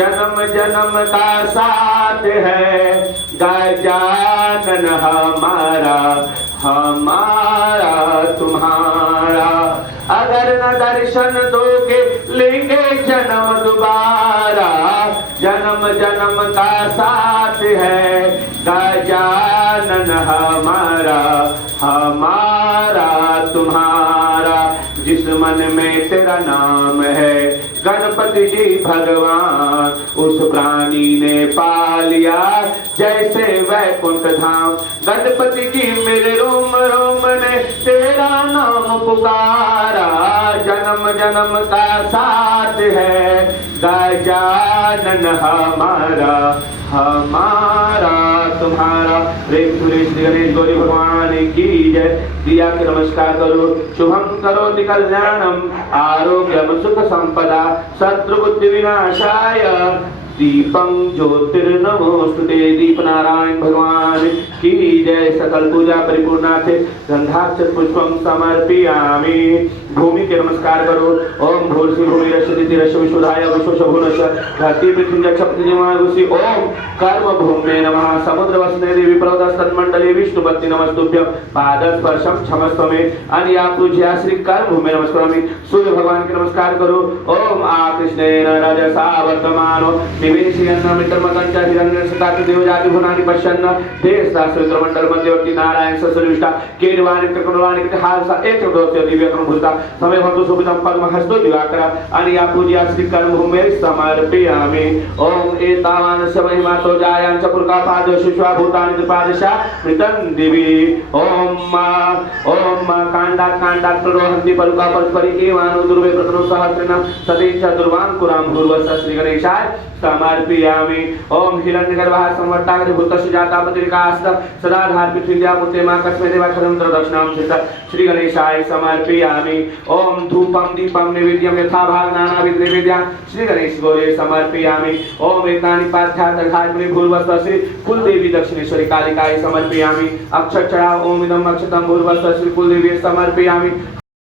जन्म जन्म का साथ है गजानन हमारा, हमारा तुम्हारा। अगर न दर्शन दोगे लेंगे जन्म दोबारा, जन्म जन्म का साथ है गजानन हमारा, हमारा तुम्हारा। जिस मन में तेरा नाम है गणपति जी भगवान, उस प्राणी ने पा लिया जैसे वैकुंठ धाम। गणपति जी मेरे रोम रोम ने तेरा नाम पुकारा, जन्म जन्म का साथ है गजानन हमारा, हमारा तुम्हारा। प्रेम सुरेश गणेश गौरी भगवान की जय। दिया के नमस्कार करो। शुभम करोति कल्याणम आरोग्यम सुख संपदा शत्रुबुद्धि विनाशाय दीपं ज्योतिर्नमोस्तुते। दीप नारायण भगवान की जय। सकल पूजा परिपूर्णार्थे गंधाक्षत पुष्पम समर्पयामि। भूमि के नमस्कार करो। ओम भूर्भुवः भूमि रसदिति रस विशुद्धाय विश्वशोभुनश धरती पृथ्वी जक्षपतिजमागुषि। ओम कर्म भूमे नमः। समुद्र वसने देवी प्रवदस्तन्मंडले विष्णुपत्नि नमस्तुभ्यं। पादस्पर्शम क्षमस्व मे अन्या पूज्या श्री कर्म भूमे नमस्करोमि। सूर्य भगवान के नमस्कार करो। ओम आ कृष्णेन रजसा वर्तमानो निवेशयन्नमित्रमकञ्च हिरण्यसताति देवजाति भुवनानि पश्यन्न देशशास्त्रमण्डल मध्यवर्ती नारायण ससुरविष्टा केरवाणि कृकणवाणि कृतहासा एकचतुर्थ्य दिव्यक्रम भूता समय भवतु सुभितं पद्महस्तो दिवाकर अन्या पूज्या श्री कर्म भूमे समर्पयामि। ओम एतावानस्य महिमातो जायाञ्च पुरकापाद शिश्वा भूतानि त्रिपादशा मृतं दिवि। ओम काण्डात् प्ररोहन्ति परुका परस्परि एवानो दुर्वे प्रतनो सहस्रेण सतेच दुर्वाङ्कुरां भूर्वः श्री गणेशाय समर्पयामि। ओम हिरण्यगर्भः संवर्ताग्नि भूतस्य जातापतिरिकास्त सदाधार पृथ्वीद्या पुत्रे मा कस्मै देवाक्षरं दक्षिणां चित्त श्री गणेशाय समर्पयामि। ओम धूपं दीपं नैवेद्यं यथा भाग नानाविध नैवेद्यान् श्री गणेश गौरे समर्पयामि। ओम एतानि पाठ्यार्थाग्नि भूर्वः श्री कुलदेवी दक्षिणेश्वरी कालिकायै समर्पयामि। अक्षरचरा ओम इदं अक्षतं भूर्वः श्री कुलदेवी समर्पयामि।